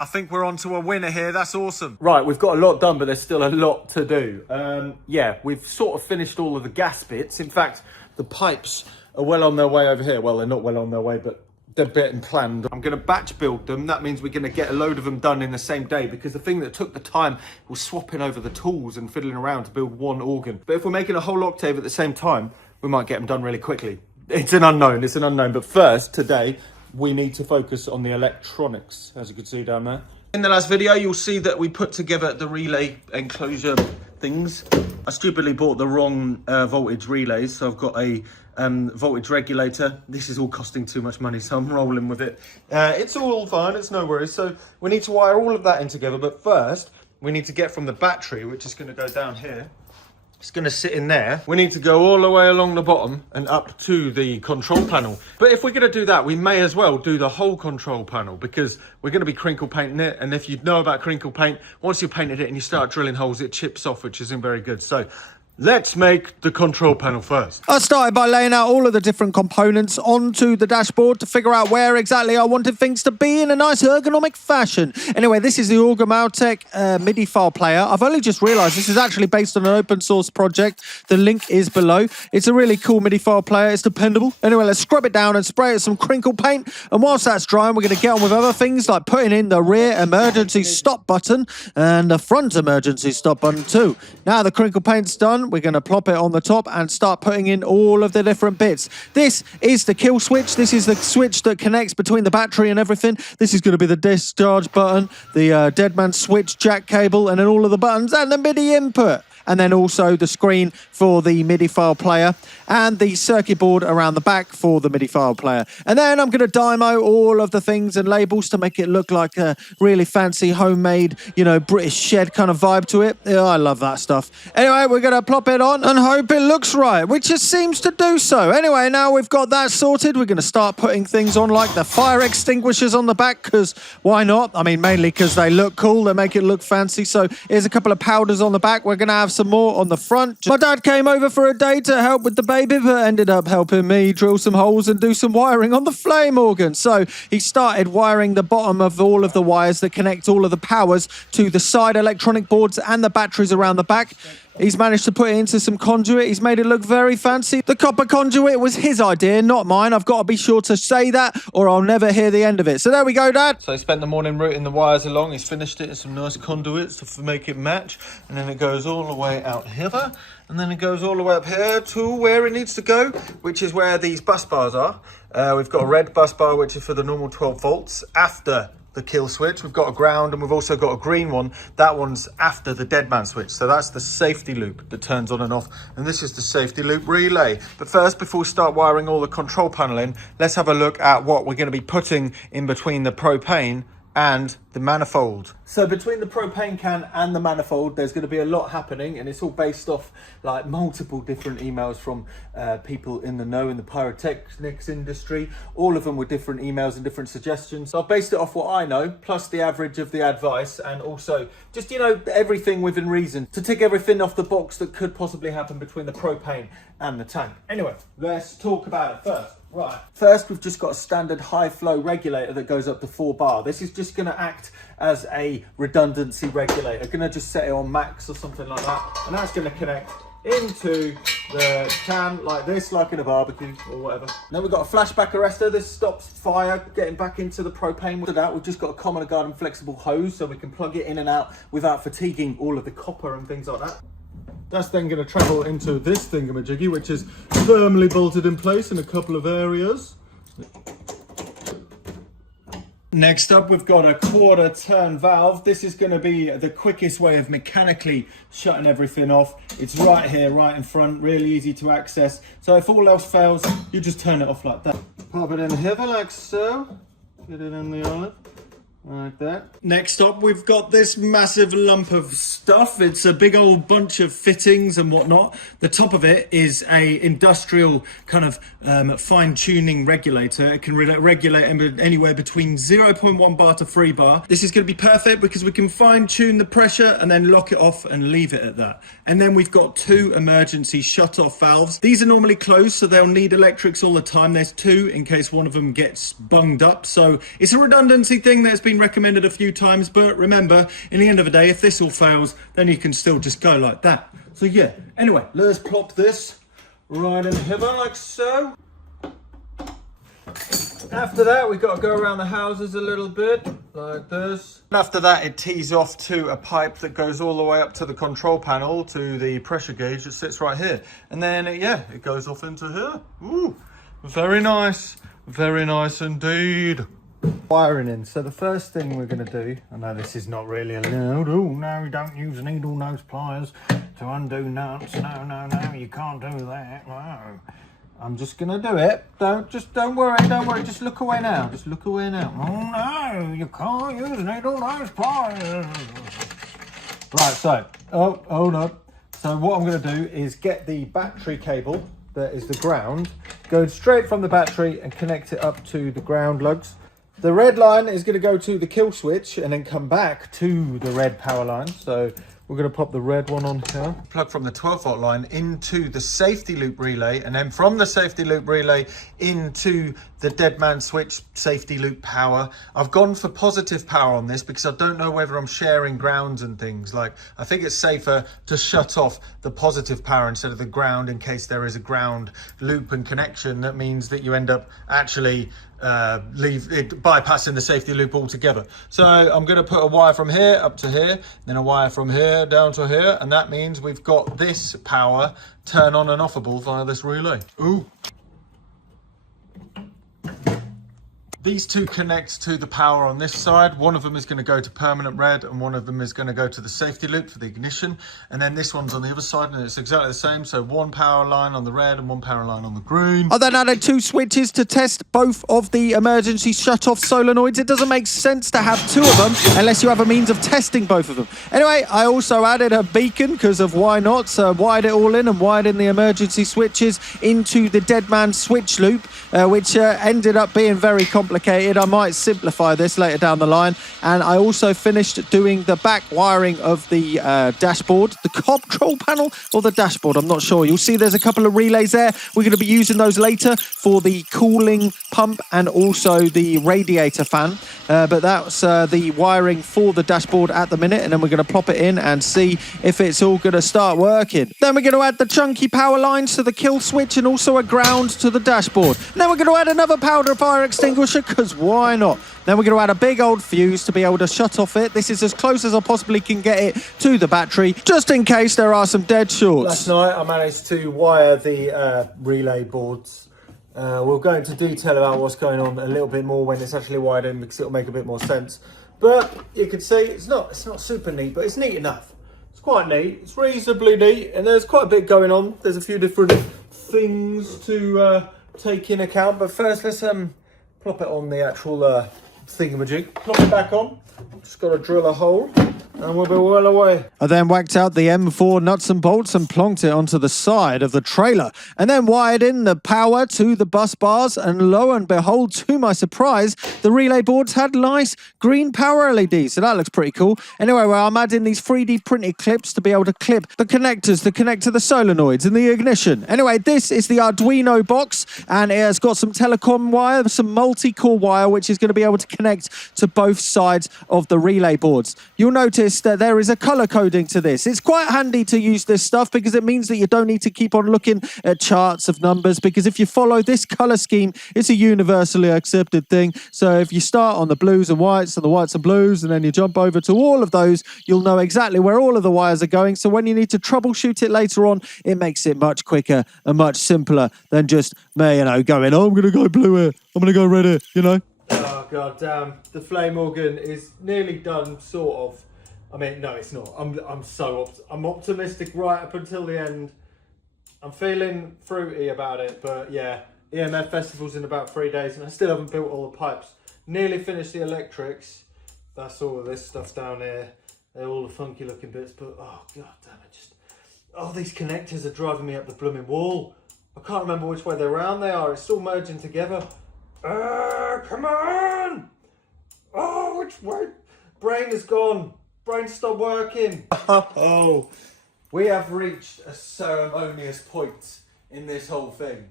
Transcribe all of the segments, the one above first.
I think we're on to a winner here. That's awesome. Right, we've got a lot done, but there's still a lot to do. Yeah, we've sort of finished all of the gas bits. In fact, the pipes are well on their way over here. Well, they're not well on their way, but they're getting planned. I'm going to batch build them. That means we're going to get a load of them done in the same day, because the thing that took the time was swapping over the tools and fiddling around to build one organ. But if we're making a whole octave at the same time, we might get them done really quickly. It's an unknown. But first, today, we need to focus on the electronics, as you can see down there. In the last video, you'll see that we put together the relay enclosure things. I stupidly bought the wrong voltage relays, so I've got a voltage regulator. This is all costing too much money, so I'm rolling with it. It's all fine, it's no worries. So we need to wire all of that in together, but first, we need to get from the battery, which is going to go down here. It's going to sit in there. We need to go all the way along the bottom and up to the control panel. But if we're going to do that, we may as well do the whole control panel, because we're going to be crinkle painting it. And if you know about crinkle paint, once you've painted it and you start drilling holes, it chips off, which isn't very good. So let's make the control panel first. I started by laying out all of the different components onto the dashboard to figure out where exactly I wanted things to be in a nice ergonomic fashion. Anyway, this is the IgorBox MIDI file player. I've only just realised this is actually based on an open source project. The link is below. It's a really cool MIDI file player. It's dependable. Anyway, let's scrub it down and spray it some crinkle paint. And whilst that's drying, we're going to get on with other things like putting in the rear emergency stop button and the front emergency stop button too. Now the crinkle paint's done, we're going to plop it on the top and start putting in all of the different bits. This is the kill switch. This is the switch that connects between the battery and everything. This is going to be the discharge button, the dead man switch jack cable, and then all of the buttons and the MIDI input. And then also the screen for the MIDI file player and the circuit board around the back for the MIDI file player. And then I'm going to dymo all of the things and labels to make it look like a really fancy homemade, you know, British shed kind of vibe to it. Yeah, I love that stuff. Anyway, we're going to plop it on and hope it looks right, which it seems to do so. Anyway, now we've got that sorted, we're going to start putting things on like the fire extinguishers on the back, because why not? I mean, mainly because they look cool, they make it look fancy. So here's a couple of powders on the back. We're going to have some more on the front. My dad came over for a day to help with the baby, but ended up helping me drill some holes and do some wiring on the flame organ. So he started wiring the bottom of all of the wires that connect all of the powers to the side electronic boards and the batteries around the back. He's managed to put it into some conduit. He's made it look very fancy. The copper conduit was his idea, not mine. I've got to be sure to say that, or I'll never hear the end of it. So there we go, Dad. So he spent the morning routing the wires along. He's finished it in some nice conduits to make it match. And then it goes all the way out here. And then it goes all the way up here to where it needs to go, which is where these bus bars are. We've got a red bus bar, which is for the normal 12 volts after the kill switch. We've got a ground, and we've also got a green one. That one's after the dead man switch. So that's the safety loop that turns on and off, and this is the safety loop relay. But first, before we start wiring all the control panel in, let's have a look at what we're going to be putting in between the propane and the manifold. So between the propane can and the manifold, there's going to be a lot happening, and it's all based off like multiple different emails from people in the know in the pyrotechnics industry. All of them with different emails and different suggestions. So I've based it off what I know, plus the average of the advice, and also just, you know, everything within reason to tick everything off the box that could possibly happen between the propane and the tank. Anyway, let's talk about it first. Right. First, we've just got a standard high flow regulator that goes up to 4 bar. This is just going to act as a redundancy regulator. Going to just set it on max or something like that. And that's going to connect into the can like this, like in a barbecue or whatever. Then we've got a flashback arrestor. This stops fire getting back into the propane. With that, we've just got a common garden flexible hose, so we can plug it in and out without fatiguing all of the copper and things like that. That's then going to travel into this thingamajiggy, which is firmly bolted in place in a couple of areas. Next up, we've got a 1/4 turn valve. This is going to be the quickest way of mechanically shutting everything off. It's right here, right in front, really easy to access. So if all else fails, you just turn it off like that. Pop it in here like so. Get it in the olive. Like that. Next up, we've got this massive lump of stuff. It's a big old bunch of fittings and whatnot. The top of it is a industrial kind of fine-tuning regulator. It can regulate anywhere between 0.1 bar to 3 bar. This is going to be perfect because we can fine-tune the pressure and then lock it off and leave it at that. And then we've got 2 emergency shut-off valves. These are normally closed, so they'll need electrics all the time. There's 2 in case one of them gets bunged up. So it's a redundancy thing that's been been recommended a few times, but remember, in the end of the day, if this all fails, then you can still just go like that. So yeah, anyway, let's plop this right in here like so. After that, we've got to go around the houses a little bit, like this. After that, it tees off to a pipe that goes all the way up to the control panel, to the pressure gauge that sits right here. And then, yeah, it goes off into here. Ooh, very nice indeed. Wiring in. So the first thing we're going to do, I know this is not really allowed. Oh, no, you don't use needle nose pliers to undo nuts. No, you can't do that. No. I'm just gonna do it. Don't worry, just look away now. Just look away now. Oh no, you can't use needle nose pliers. Right, so, hold up. So what I'm gonna do is get the battery cable, that is the ground, go straight from the battery and connect it up to the ground lugs. The red line is gonna go to the kill switch and then come back to the red power line. So we're going to pop the red one on here. Plug from the 12-volt line into the safety loop relay, and then from the safety loop relay into the dead man switch safety loop power. I've gone for positive power on this because I don't know whether I'm sharing grounds and things. Like, I think it's safer to shut off the positive power instead of the ground in case there is a ground loop and connection. That means that you end up actually bypassing the safety loop altogether. So I'm going to put a wire from here up to here, then a wire from here down to here, and that means we've got this power turn on and offable via this relay. Ooh. These two connect to the power on this side. One of them is going to go to permanent red and one of them is going to go to the safety loop for the ignition. And then this one's on the other side and it's exactly the same. So one power line on the red and one power line on the green. I then added two switches to test both of the emergency shut-off solenoids. It doesn't make sense to have two of them unless you have a means of testing both of them. Anyway, I also added a beacon because of why not. So wired it all in and wired in the emergency switches into the dead man switch loop, which ended up being very complicated. I might simplify this later down the line. And I also finished doing the back wiring of the dashboard, the control panel or the dashboard, I'm not sure. You'll see there's a couple of relays there. We're going to be using those later for the cooling pump and also the radiator fan. But that's the wiring for the dashboard at the minute. And then we're going to plop it in and see if it's all going to start working. Then we're going to add the chunky power lines to the kill switch and also a ground to the dashboard. And then we're going to add another powder fire extinguisher, because why not? Then we're going to add a big old fuse to be able to shut off it. This is as close as I possibly can get it to the battery, just in case there are some dead shorts. Last night I managed to wire the relay boards. We'll go into detail about what's going on a little bit more when it's actually wired in, because it'll make a bit more sense. But you can see it's not super neat, but it's neat enough. It's quite neat. It's reasonably neat, and there's quite a bit going on. There's a few different things to take in account. But first, let's plop it on the actual thingamajig. Plop it back on. Just got to drill a hole and we'll be well away. I then whacked out the M4 nuts and bolts and plonked it onto the side of the trailer, and then wired in the power to the bus bars, and lo and behold, to my surprise, the relay boards had nice green power LEDs, so that looks pretty cool. Anyway, well, I'm adding these 3D printed clips to be able to clip the connectors to connect to the solenoids and the ignition. Anyway, this is the Arduino box, and it has got some telecom wire, some multi-core wire, which is going to be able to connect to both sides of the relay boards. You'll notice that there is a color coding to this. It's quite handy to use this stuff because it means that you don't need to keep on looking at charts of numbers, because if you follow this color scheme, it's a universally accepted thing. So if you start on the blues and whites and the whites and blues, and then you jump over to all of those, you'll know exactly where all of the wires are going. So when you need to troubleshoot it later on, it makes it much quicker and much simpler than just me, going, oh, I'm going to go blue here, I'm going to go red here, Oh, god damn. The flame organ is nearly done, sort of. I mean, no, it's not. I'm optimistic right up until the end. I'm feeling fruity about it, but yeah, EMF Festival's in about 3 days and I still haven't built all the pipes. Nearly finished the electrics. That's all of this stuff down here. They're all the funky looking bits, but oh god damn it, these connectors are driving me up the blooming wall. I can't remember which way around they are. It's all merging together. Come on! Oh, which way? Brain is gone. Brain stopped working. Oh, we have reached a ceremonious point in this whole thing.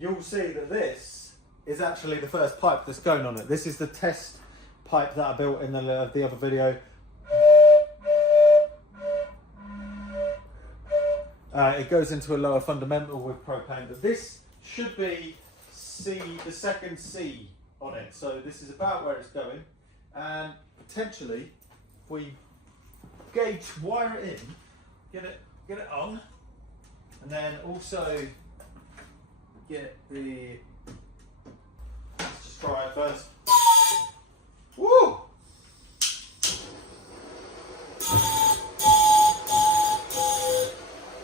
You'll see that this is actually the first pipe that's going on it. This is the test pipe that I built in the other video. It goes into a lower fundamental with propane, but this should be C, the second C on it. So this is about where it's going, and potentially if we gauge, wire it in, get it on, and then also get the, let's just try it first. Woo!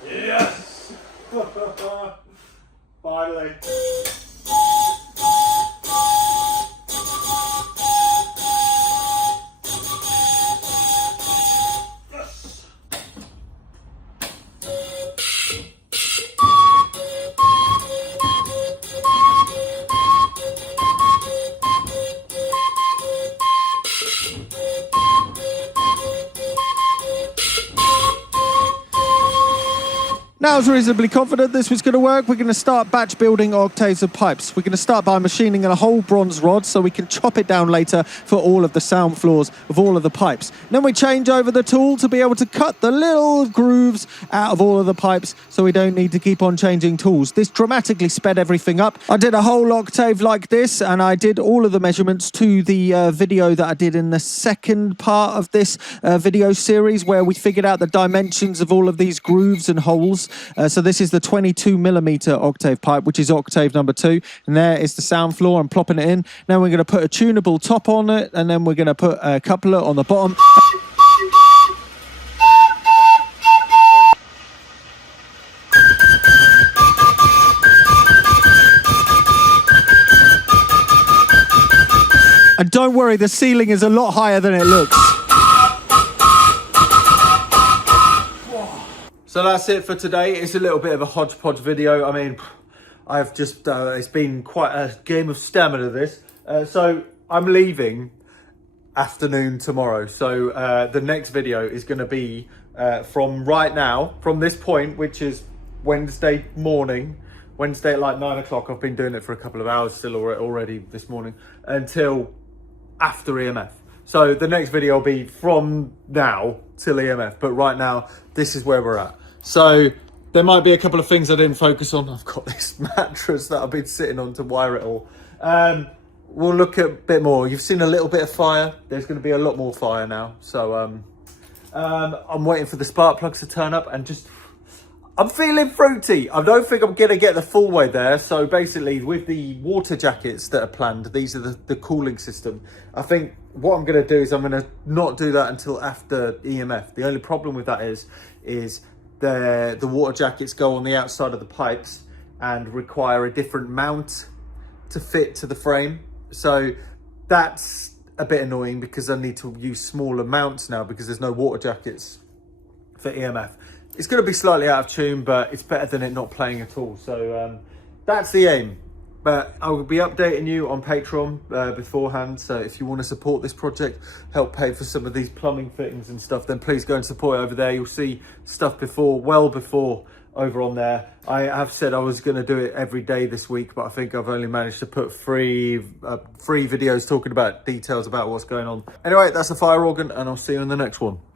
Yes! Finally. Now I was reasonably confident this was going to work. We're going to start batch building octaves of pipes. We're going to start by machining a whole bronze rod so we can chop it down later for all of the sound floors of all of the pipes. Then we change over the tool to be able to cut the little grooves out of all of the pipes so we don't need to keep on changing tools. This dramatically sped everything up. I did a whole octave like this, and I did all of the measurements to the video that I did in the second part of this video series, where we figured out the dimensions of all of these grooves and holes. So this is the 22mm octave pipe, which is octave number 2. And there is the sound floor. I'm plopping it in. Now we're going to put a tunable top on it, and then we're going to put a coupler on the bottom. And don't worry, the ceiling is a lot higher than it looks. So that's it for today. It's a little bit of a hodgepodge video. I mean, I've just, it's been quite a game of stamina, this. So I'm leaving afternoon tomorrow. So the next video is going to be from right now, from this point, which is Wednesday morning, Wednesday at like 9 o'clock. I've been doing it for a couple of hours still already this morning, until after EMF. So the next video will be from now till EMF, but right now, this is where we're at. So there might be a couple of things I didn't focus on. I've got this mattress that I've been sitting on to wire it all. We'll look at a bit more. You've seen a little bit of fire. There's going to be a lot more fire now. So I'm waiting for the spark plugs to turn up, and just, I'm feeling fruity. I don't think I'm going to get the full way there. So basically, with the water jackets that are planned, these are the cooling system. I think what I'm going to do is I'm going to not do that until after EMF. The only problem with that is the water jackets go on the outside of the pipes and require a different mount to fit to the frame. So that's a bit annoying, because I need to use smaller mounts now because there's no water jackets for EMF. It's going to be slightly out of tune, but it's better than it not playing at all. So that's the aim. But I will be updating you on Patreon beforehand. So if you want to support this project, help pay for some of these plumbing fittings and stuff, then please go and support it over there. You'll see stuff before, well before, over on there. I have said I was going to do it every day this week, but I think I've only managed to put three videos talking about details about what's going on. Anyway, that's the fire organ, and I'll see you in the next one.